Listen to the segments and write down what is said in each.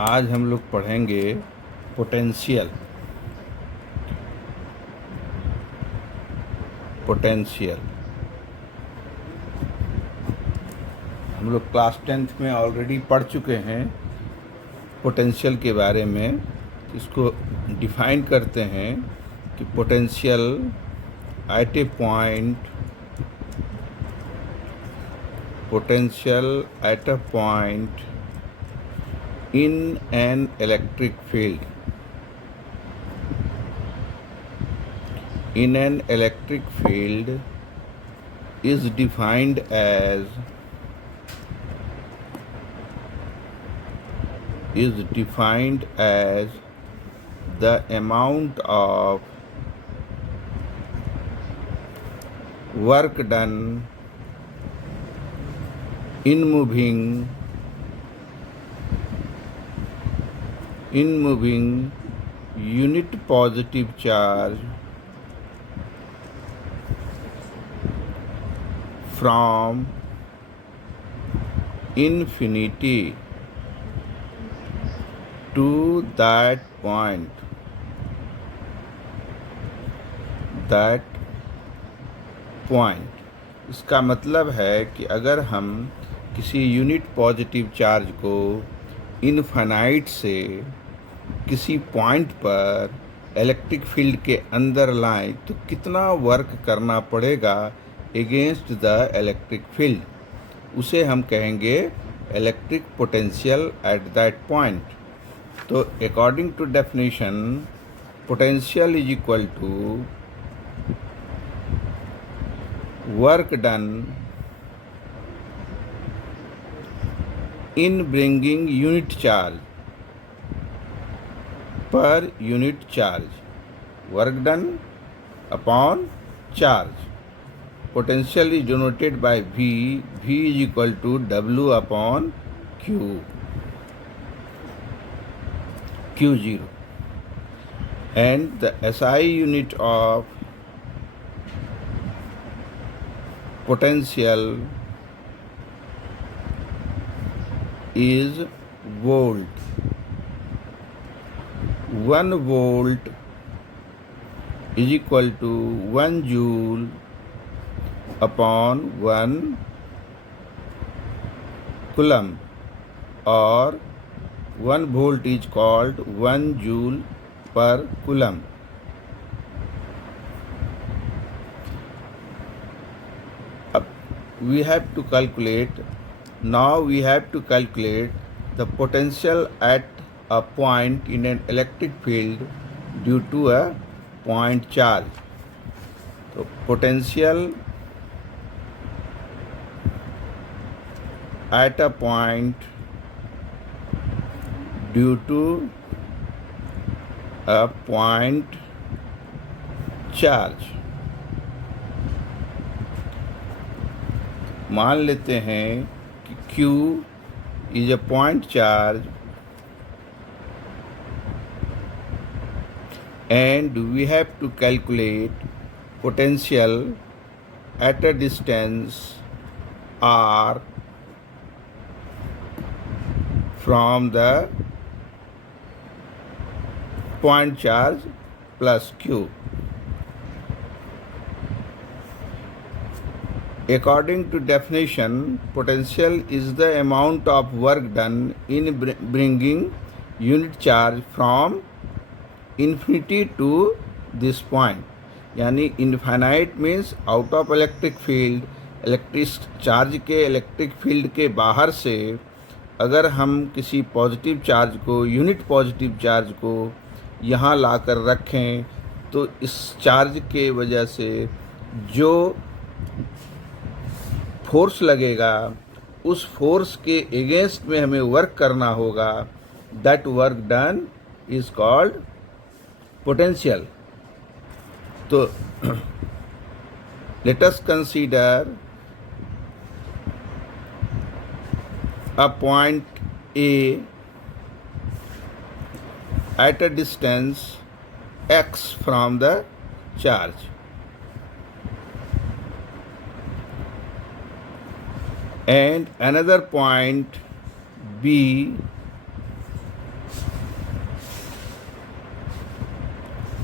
आज हम लोग पढ़ेंगे पोटेंशियल। हम लोग क्लास 10th में ऑलरेडी पढ़ चुके हैं पोटेंशियल के बारे में। इसको डिफाइन करते हैं कि potential at A point in an electric field is defined as the amount of work done in moving unit positive charge from infinity to that point. इसका मतलब है कि अगर हम किसी यूनिट पॉजिटिव चार्ज को इनफाइनाइट से किसी पॉइंट पर इलेक्ट्रिक फील्ड के अंदर लाएं तो कितना वर्क करना पड़ेगा अगेंस्ट द इलेक्ट्रिक फील्ड, उसे हम कहेंगे electric potential at that point. तो according to definition, potential is equal to work done in bringing unit charge per unit charge, work done upon charge. Potential is denoted by V. V is equal to W upon Q0. And the SI unit of potential is volt. 1 volt is equal to 1 joule upon 1 coulomb, or 1 volt is called 1 joule per coulomb. Now we have to calculate the potential at a point in an electric field due to a point charge. So potential at a point due to a point charge. मान लेते हैं कि Q is a point charge and we have to calculate potential at a distance R from the point charge plus Q. According to definition, potential is the amount of work done in bringing unit charge from infinity to this point. यानी infinite means out of electric field, electric charge के electric field के बाहर से अगर हम किसी positive charge को, unit positive charge को यहाँ ला कर रखें तो इस चार्ज के वजह से जो फोर्स लगेगा उस फोर्स के एगेंस्ट में हमें वर्क करना होगा। That work done is called potential. तो let us consider a point A at a distance x from the charge, and another point B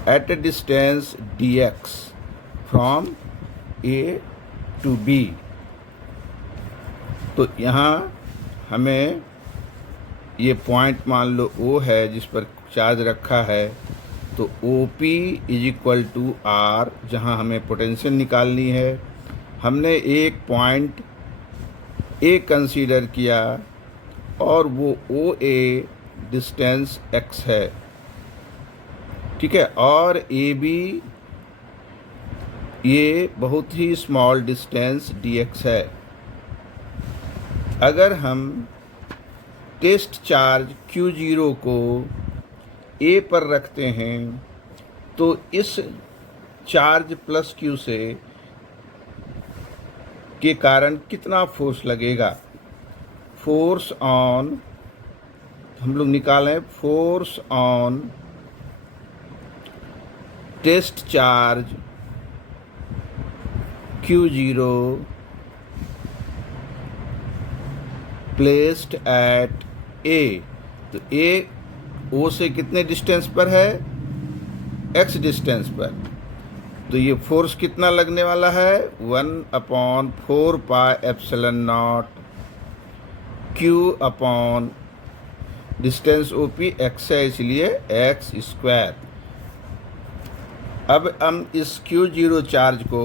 at a distance dx from a to b। तो यहाँ हमें ये point मान लो O है जिस पर charge रखा है, तो OP is equal to R, जहाँ हमें पोटेंशियल निकालनी है। हमने एक पॉइंट A कंसीडर किया और वो OA डिस्टेंस x है, ठीक है, और AB ये बहुत ही स्मॉल डिस्टेंस dx है। अगर हम टेस्ट चार्ज Q0 को A पर रखते हैं तो इस चार्ज प्लस Q से के कारण कितना फोर्स लगेगा। फोर्स ऑन, हम लोग निकालें, force on test charge Q0 placed at A। तो A O से कितने डिस्टेंस पर है, x डिस्टेंस पर। तो ये फोर्स कितना लगने वाला है, 1/4 पाई epsilon naught Q upon distance OP x है, इसलिए x स्क्वायर। अब हम इस Q0 चार्ज को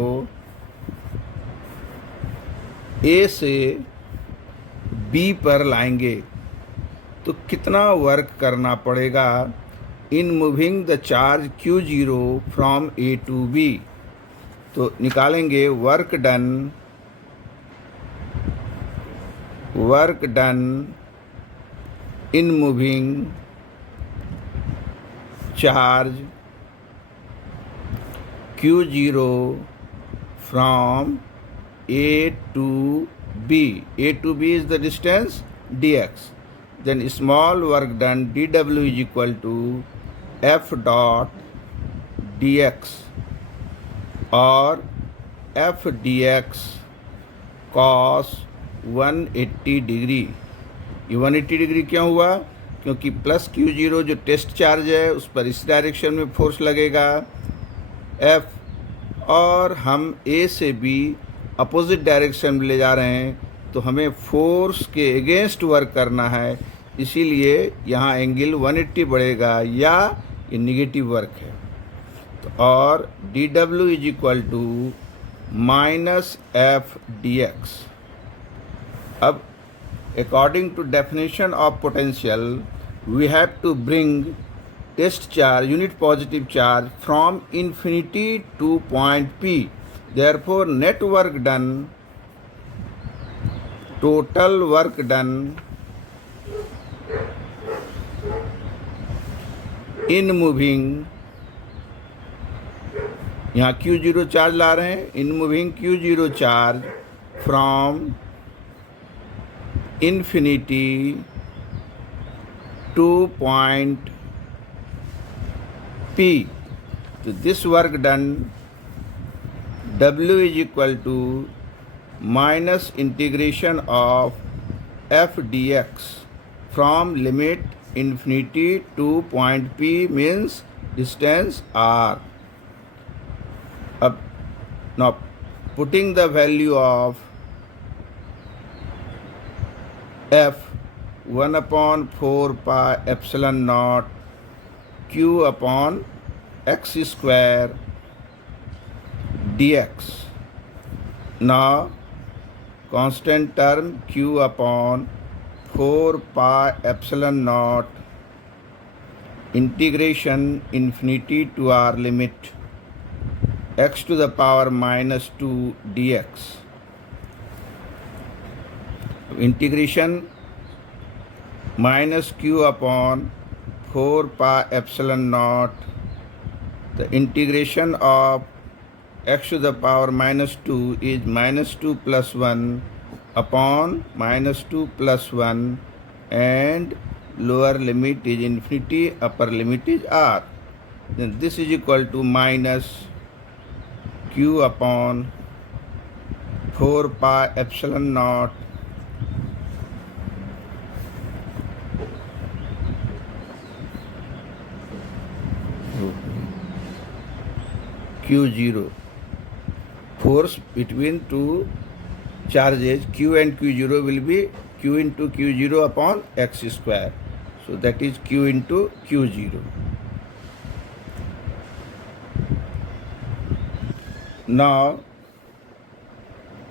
A से B पर लाएंगे तो कितना वर्क करना पड़ेगा in moving the charge Q0 from A to B। तो निकालेंगे work done in moving charge Q0 from A to B। A to B is the distance dx। Then small work done dW is equal to F dot dx और F dx cos 180 degree. ये 180 degree क्यों हुआ, क्योंकि plus Q0 जो test charge है उस पर इस डायरेक्शन में फोर्स लगेगा F, और हम A से B अपोजिट डायरेक्शन में ले जा रहे हैं, तो हमें फोर्स के अगेंस्ट वर्क करना है, इसीलिए यहाँ एंगल 180 बढ़ेगा या ये निगेटिव वर्क है। तो और dW is equal to minus F dx। अब according to definition of potential we have to bring test charge unit positive charge from infinity to point P। Therefore net work done, total work done in moving, यहाँ Q0 charge ला रहे हैं, in moving Q0 charge from infinity to point P। तो this work done W is equal to minus integration of F dx from limit infinity to point P means distance R। अब now putting the value of F 1/4 pi epsilon naught Q upon x square dx। Now constant term Q upon 4 pi epsilon naught integration infinity to R limit x to the power minus 2 dx। Integration minus Q upon 4 pi epsilon naught, the integration of x to the power minus 2 is minus 2 plus 1 upon minus 2 plus 1, and lower limit is infinity, upper limit is R। Then this is equal to minus Q upon 4 pi epsilon naught Q0. Force between two charges Q and Q0 will be Q into Q0 upon x square. So that is Q into Q0. Now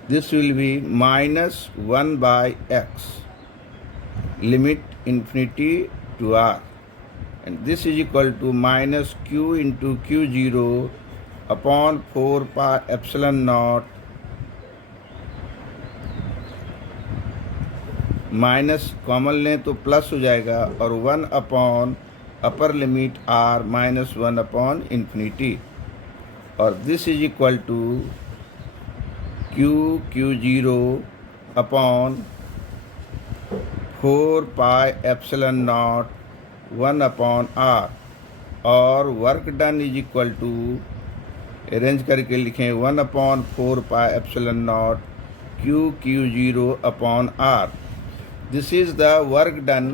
this will be minus 1 by x, limit infinity to r, and this is equal to minus q into q0 upon 4 pi epsilon naught minus common लें तो plus हो जाएगा और 1 upon upper limit r minus 1 upon infinity, और this is equal to q0 upon 4 pi epsilon naught 1 upon r, और work done is equal to, arrange करके लिखें, 1 upon 4 pi epsilon naught q0 upon r. This is the work done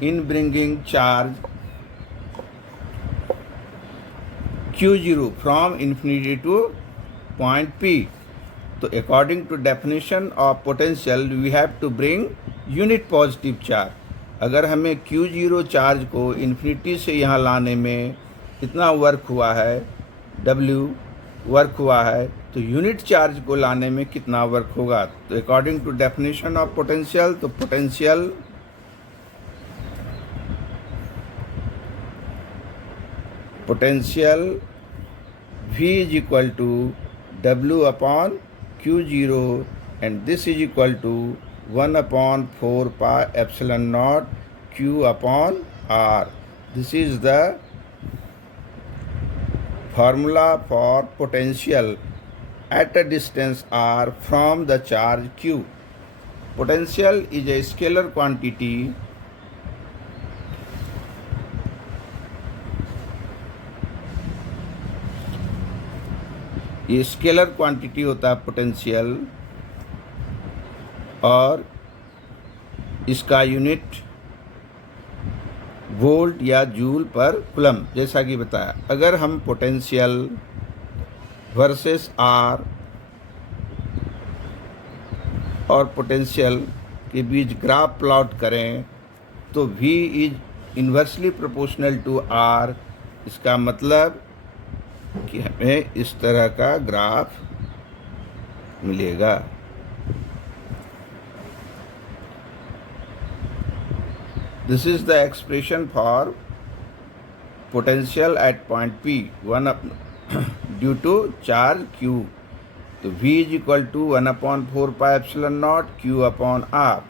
in bringing charge Q0 from infinity to point P. So according to definition of potential, we have to bring unit positive charge. अगर हमें Q0 charge को infinity से यहाँ लाने में इतना work हुआ है, W वर्क हुआ है, तो यूनिट चार्ज को लाने में कितना वर्क होगा. तो according to definition of potential, तो potential V is equal to W upon Q0 and this is equal to 1 upon 4 pi epsilon naught Q upon R. This is the formula for potential at a distance r from the charge q. Potential is a scalar quantity ये scalar quantity होता है potential, और इसका unit volt या joule per coulomb, जैसा कि बताया. अगर हम पोटेंशियल वर्सेस आर और पोटेंशियल के बीच ग्राफ प्लॉट करें तो V is inversely proportional to R. इसका मतलब कि हमें इस तरह का ग्राफ मिलेगा. This is the expression for potential at point P, due to charge Q. So V is equal to 1 upon 4 pi epsilon naught Q upon R.